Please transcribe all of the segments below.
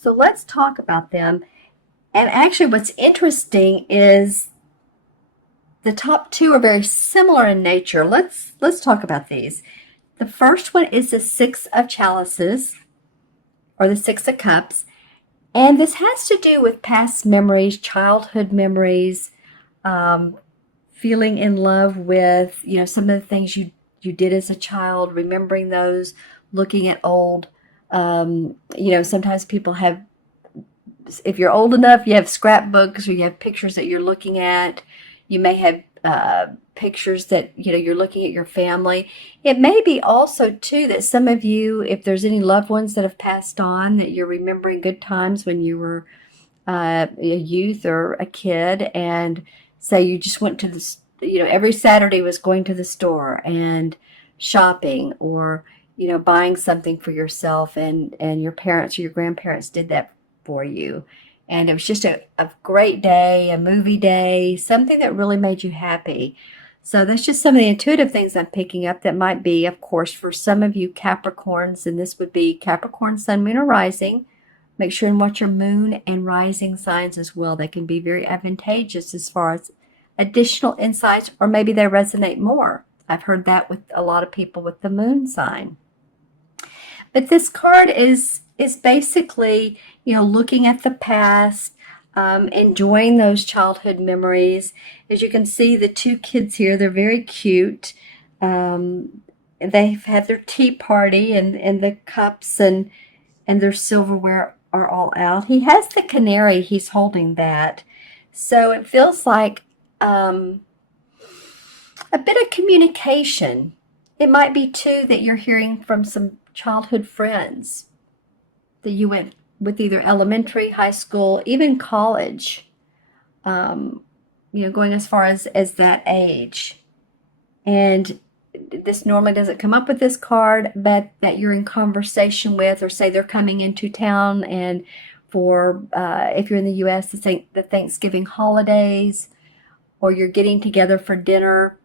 So let's talk about them. And actually, what's interesting is the top two are very similar in nature. Let's talk about these. The first one is the Six of Chalices, or the Six of Cups. And this has to do with past memories, childhood memories, um, feeling in love with, some of the things you did as a child, remembering those, looking at old, sometimes people have, if you're old enough, you have scrapbooks or you have pictures that you're looking at. You may have pictures that, you're looking at your family. It may be also, too, that some of you, if there's any loved ones that have passed on, that you're remembering good times when you were a youth or a kid, and say you just went to the, every Saturday was going to the store and shopping, or, buying something for yourself, and your parents or your grandparents did that for you. And it was just a great day, a movie day, something that really made you happy. So that's just some of the intuitive things I'm picking up that might be, of course, for some of you Capricorns, and this would be Capricorn, Sun, Moon, or Rising. Make sure and watch your moon and rising signs as well. They can be very advantageous as far as additional insights, or maybe they resonate more. I've heard that with a lot of people with the moon sign. But this card is basically, looking at the past, enjoying those childhood memories. As you can see, the two kids here, they're very cute. They've had their tea party, and the cups and their silverware are all out. He has the canary. He's holding that. So it feels like a bit of communication. It might be, too, that you're hearing from some childhood friends that you went with either elementary, high school, even college, going as far as that age. And this normally doesn't come up with this card, but that you're in conversation with, or say they're coming into town, and for, if you're in the U.S., the Thanksgiving holidays, or you're getting together for dinner.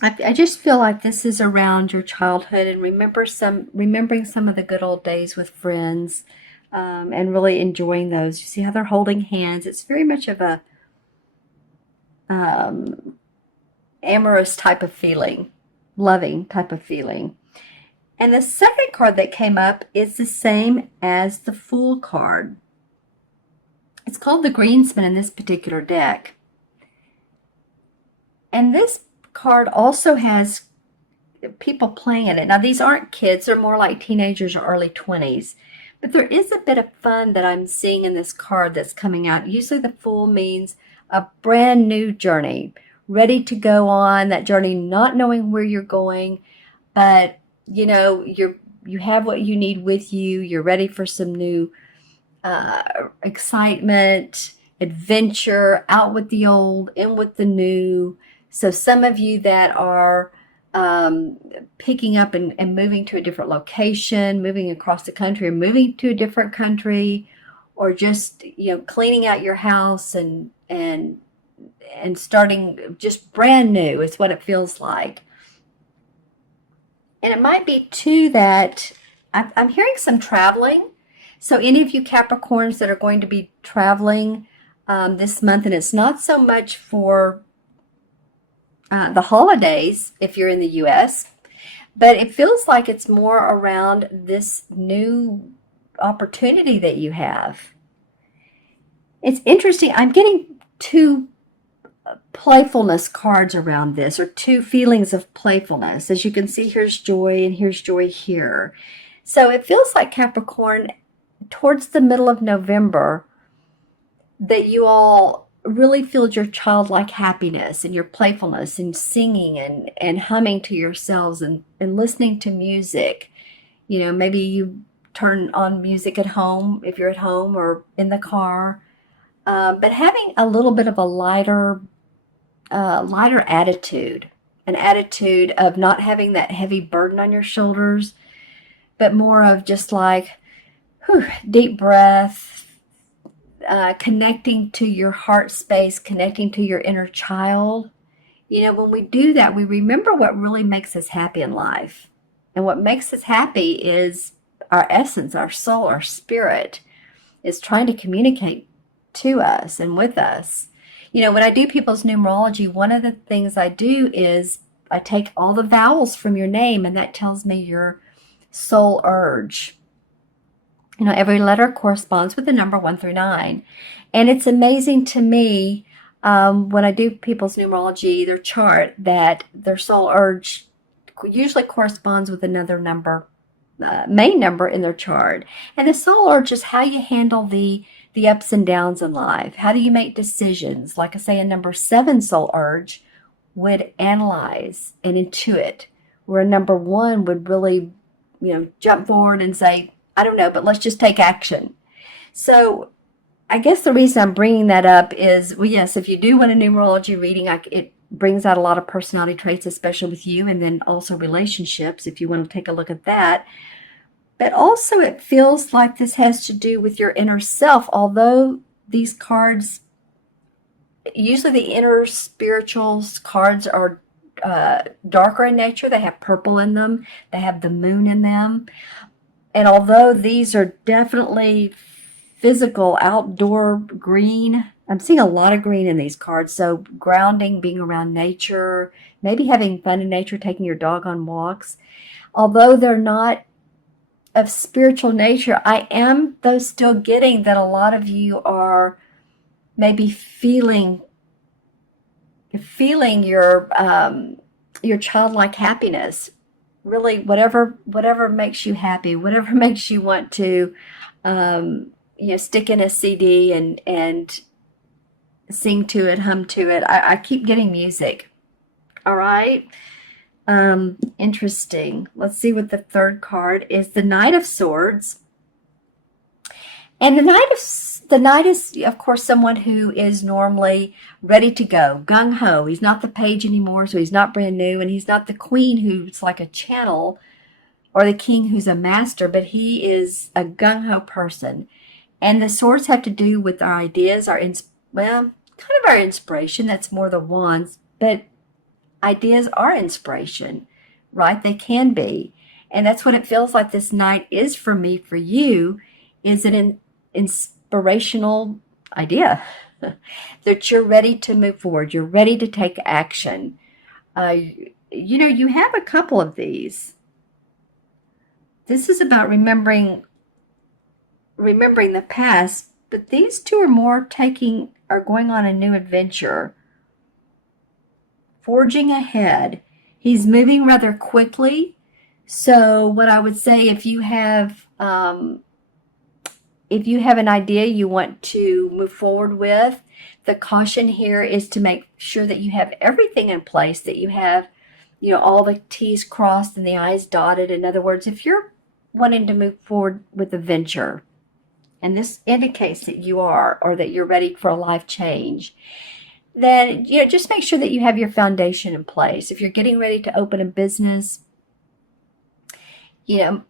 I just feel like this is around your childhood, and remembering some of the good old days with friends, and really enjoying those. You see how they're holding hands. It's very much of a amorous type of feeling, loving type of feeling. And the second card that came up is the same as the Fool card. It's called the Greensman in this particular deck. And this card also has people playing in it. Now, these aren't kids. They're more like teenagers or early 20s. But there is a bit of fun that I'm seeing in this card that's coming out. Usually the Fool means a brand new journey, ready to go on that journey, not knowing where you're going, but, you have what you need with you. You're ready for some new excitement, adventure, out with the old, in with the new. So some of you that are picking up and moving to a different location, moving across the country, or moving to a different country, or just, cleaning out your house and starting just brand new is what it feels like. And it might be, too, that I'm hearing some traveling. So any of you Capricorns that are going to be traveling this month, and it's not so much for the holidays if you're in the U.S., but it feels like it's more around this new opportunity that you have. It's interesting. I'm getting two playfulness cards around this, or two feelings of playfulness. As you can see, here's joy and here's joy here. So it feels like, Capricorn, towards the middle of November, that you all really feel your childlike happiness and your playfulness, and singing and humming to yourselves, and listening to music. Maybe you turn on music at home if you're at home or in the car, but having a little bit of a lighter attitude, an attitude of not having that heavy burden on your shoulders, but more of just like, deep breath, connecting to your heart space, connecting to your inner child. When we do that, we remember what really makes us happy in life. And what makes us happy is our essence, our soul, our spirit. is trying to communicate to us and with us. You know, when I do people's numerology, one of the things I do is I take all the vowels from your name, and that tells me your soul urge. You know, every letter corresponds with the number 1 through 9. And it's amazing to me when I do people's numerology, their chart, that their soul urge usually corresponds with another number, main number in their chart. And the soul urge is how you handle the ups and downs in life. How do you make decisions? Like I say, a number 7 soul urge would analyze and intuit, where a number 1 would really, jump forward and say, I don't know, but let's just take action. So I guess the reason I'm bringing that up is, well, yes, if you do want a numerology reading, it brings out a lot of personality traits, especially with you, and then also relationships, if you want to take a look at that. But also it feels like this has to do with your inner self, although these cards, usually the inner spiritual cards are darker in nature. They have purple in them. They have the moon in them. And although these are definitely physical, outdoor green, I'm seeing a lot of green in these cards. So grounding, being around nature, maybe having fun in nature, taking your dog on walks. Although they're not of spiritual nature, I am, though, still getting that a lot of you are maybe feeling your childlike happiness. Really, whatever makes you happy, whatever makes you want to, stick in a CD and sing to it, hum to it. I keep getting music. All right. Interesting. Let's see what the third card is. The Knight of Swords. And the Knight is, of course, someone who is normally ready to go, gung-ho. He's not the page anymore, so he's not brand new, and he's not the queen who's like a channel, or the king who's a master, but he is a gung-ho person. And the swords have to do with our ideas, kind of our inspiration. That's more the wands, but ideas are inspiration, right? They can be. And that's what it feels like this night is for me, for you, is an inspirational idea that you're ready to move forward. You're ready to take action. You have a couple of these. This is about remembering the past, but these two are more going on a new adventure. Forging ahead. He's moving rather quickly. So what I would say, if you have an idea you want to move forward with, the caution here is to make sure that you have everything in place, that you have, all the T's crossed and the I's dotted. In other words, if you're wanting to move forward with a venture, and this indicates that you are, or that you're ready for a life change, then just make sure that you have your foundation in place. If you're getting ready to open a business, the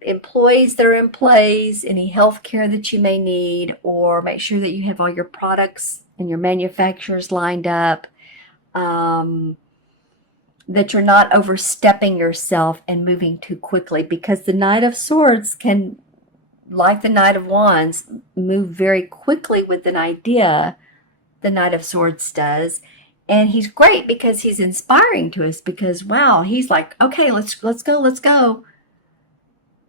employees that are in place, any health care that you may need, or make sure that you have all your products and your manufacturers lined up, that you're not overstepping yourself and moving too quickly, because the Knight of Swords can, like the Knight of Wands, move very quickly with an idea. The Knight of Swords does. And he's great because he's inspiring to us, because, wow, he's like, okay, let's go.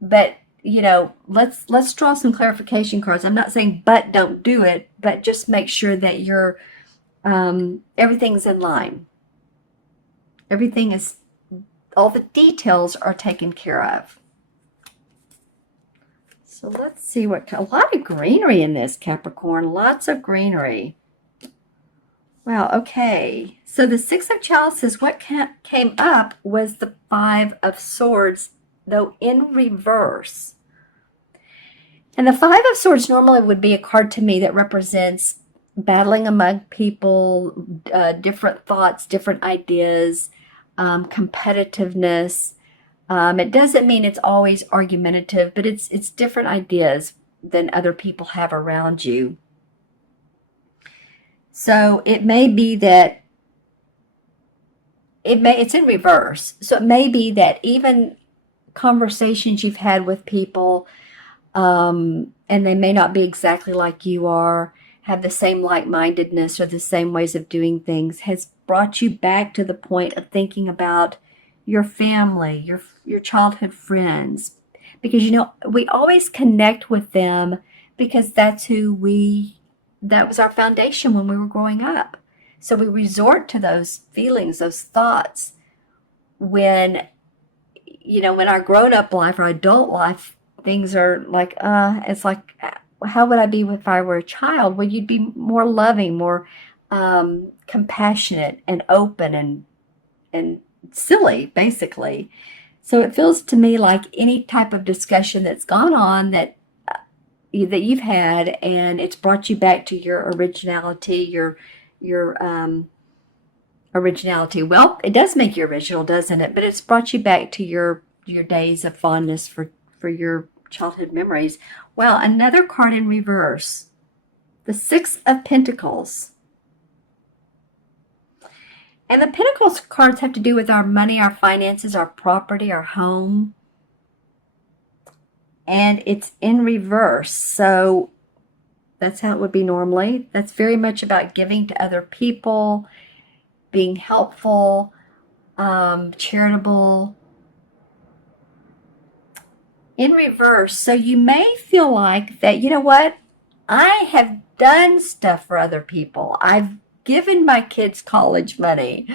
But, let's draw some clarification cards. I'm not saying, but don't do it, but just make sure that everything's in line. All the details are taken care of. So let's see a lot of greenery in this, Capricorn, lots of greenery. Wow, okay. So the Six of Chalices, what came up was the Five of Swords, though in reverse. And the Five of Swords normally would be a card to me that represents battling among people, different thoughts, different ideas, competitiveness. It doesn't mean it's always argumentative, but it's different ideas than other people have around you. So it may be that it's in reverse. So it may be that even conversations you've had with people, and they may not be exactly like you are, have the same like-mindedness or the same ways of doing things, has brought you back to the point of thinking about your family, your childhood friends, because we always connect with them because that was our foundation when we were growing up. So we resort to those feelings, those thoughts when when our grown-up life or adult life, things are like, it's like, how would I be if I were a child? Well, you'd be more loving, more compassionate and open and silly, basically. So it feels to me like any type of discussion that's gone on that you've had, and it's brought you back to your originality, your originality. Well, it does make you original, doesn't it? But it's brought you back to your days of fondness for your childhood memories. Well, another card in reverse, the Six of Pentacles. And the Pentacles cards have to do with our money, our finances, our property, our home. And it's in reverse. So that's how it would be normally. That's very much about giving to other people, being helpful, charitable. In reverse, so you may feel like that, you know what? I have done stuff for other people. I've given my kids college money.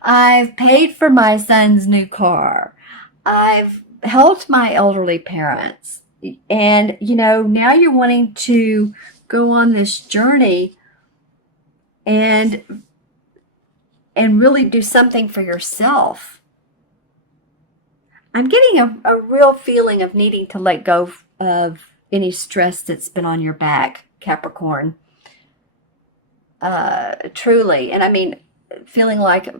I've paid for my son's new car. I've helped my elderly parents. And, now you're wanting to go on this journey and really do something for yourself. I'm getting a real feeling of needing to let go of any stress that's been on your back, Capricorn. Truly. And I mean, feeling like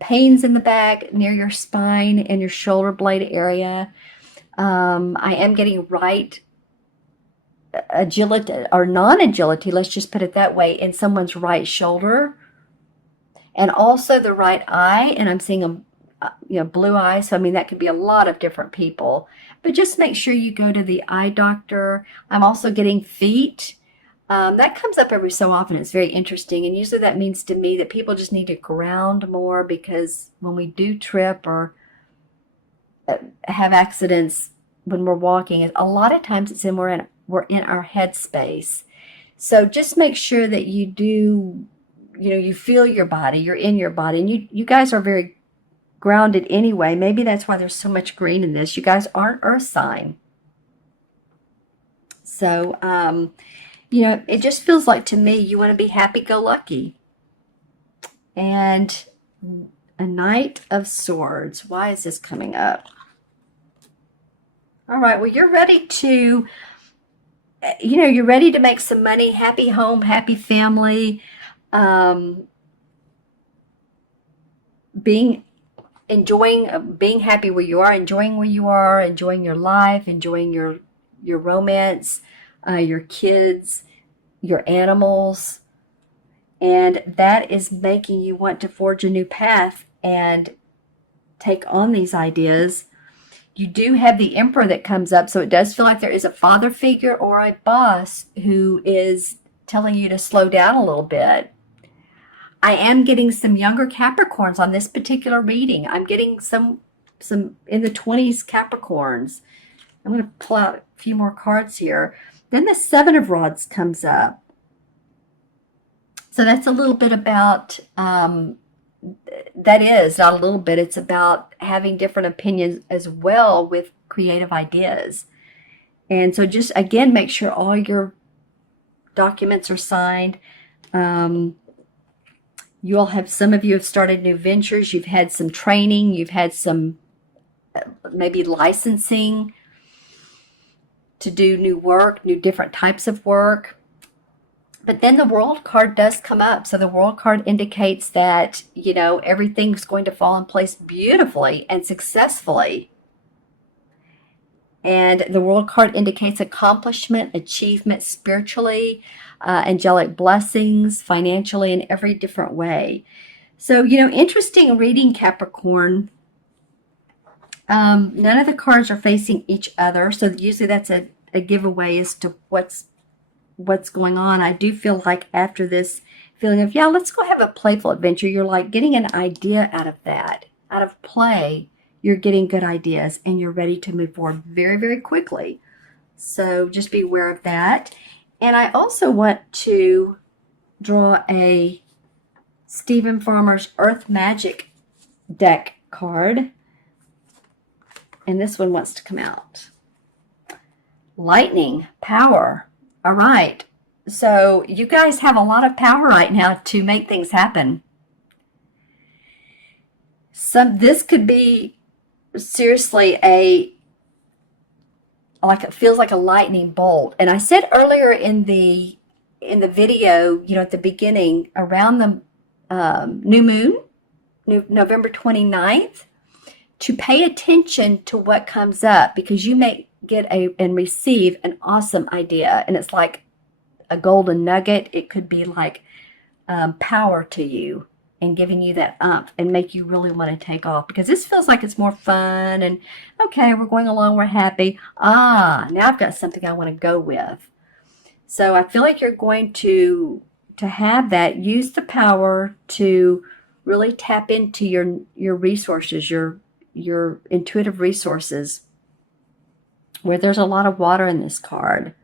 pains in the back, near your spine and your shoulder blade area. I am getting right agility or non-agility, let's just put it that way, in someone's right shoulder. And also the right eye, and I'm seeing blue eye. So, I mean, that could be a lot of different people. But just make sure you go to the eye doctor. I'm also getting feet. That comes up every so often. It's very interesting. And usually that means to me that people just need to ground more, because when we do trip or have accidents when we're walking, a lot of times we're in our head space. So just make sure that you do, you feel your body, you're in your body. And you guys are very grounded anyway. Maybe that's why there's so much green in this. You guys aren't earth sign. So, it just feels like to me you want to be happy-go-lucky. And a Knight of Swords. Why is this coming up? All right, well, you're ready to, you're ready to make some money, happy home, happy family, being happy where you are, enjoying where you are, enjoying your life, enjoying your romance, your kids, your animals. And that is making you want to forge a new path and take on these ideas. You do have the Emperor that comes up, so it does feel like there is a father figure or a boss who is telling you to slow down a little bit. I am getting some younger Capricorns on this particular reading. I'm getting some in the 20s Capricorns. I'm going to pull out a few more cards here. Then the Seven of Rods comes up. So that's a little bit about, that is, not a little bit, it's about having different opinions as well with creative ideas. And so just, again, make sure all your documents are signed. Some of you have started new ventures. You've had some training. You've had some maybe licensing to do new work, new different types of work. But then the World card does come up. So the World card indicates that, everything's going to fall in place beautifully and successfully. And the World card indicates accomplishment, achievement spiritually, angelic blessings, financially, in every different way. So, interesting reading, Capricorn. None of the cards are facing each other. So usually that's a a giveaway as to what's going on. I do feel like after this feeling of, yeah, let's go have a playful adventure, you're like getting an idea out of that. Out of play, you're getting good ideas and you're ready to move forward very, very quickly. So just be aware of that. And I also want to draw a Stephen Farmer's Earth Magic deck card. And this one wants to come out. Lightning, power. All right. So you guys have a lot of power right now to make things happen. This could be seriously like it feels like a lightning bolt. And I said earlier in the video, you know, at the beginning, around the new moon, November 29th, to pay attention to what comes up, because you may get and receive an awesome idea, and it's like a golden nugget. It could be like power to you and giving you that umph and make you really want to take off, because this feels like it's more fun and okay, we're going along, we're happy. Now I've got something I want to go with. So I feel like you're going to have that. Use the power to really tap into your resources, your intuitive resources, where there's a lot of water in this card.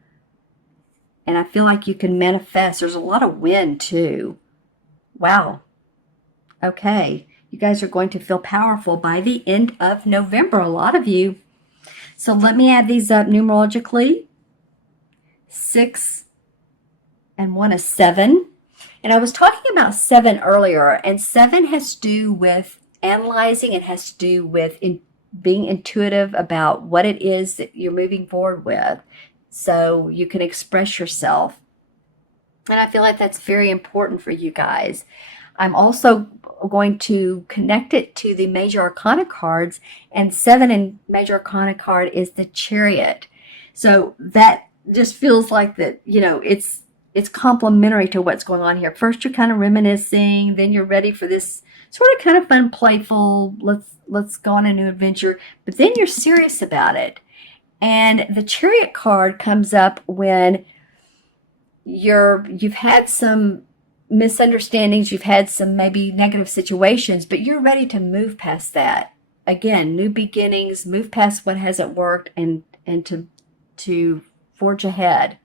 And I feel like you can manifest. There's a lot of wind too. Wow. Okay. You guys are going to feel powerful by the end of November, a lot of you. So let me add these up numerologically. 6 and 1 is 7. And I was talking about 7 earlier, and 7 has to do with analyzing. It has to do with being intuitive about what it is that you're moving forward with, so you can express yourself. And I feel like that's very important for you guys. I'm also going to connect it to the major arcana cards, and 7 in major arcana card is the Chariot. So that just feels like that, you know, it's complementary to what's going on here. First you're kind of reminiscing, then you're ready for this sort of kind of fun, playful, let's go on a new adventure, but then you're serious about it. And the Chariot card comes up when you've had some misunderstandings, you've had some maybe negative situations, but you're ready to move past that. Again, new beginnings, move past what hasn't worked, and to forge ahead.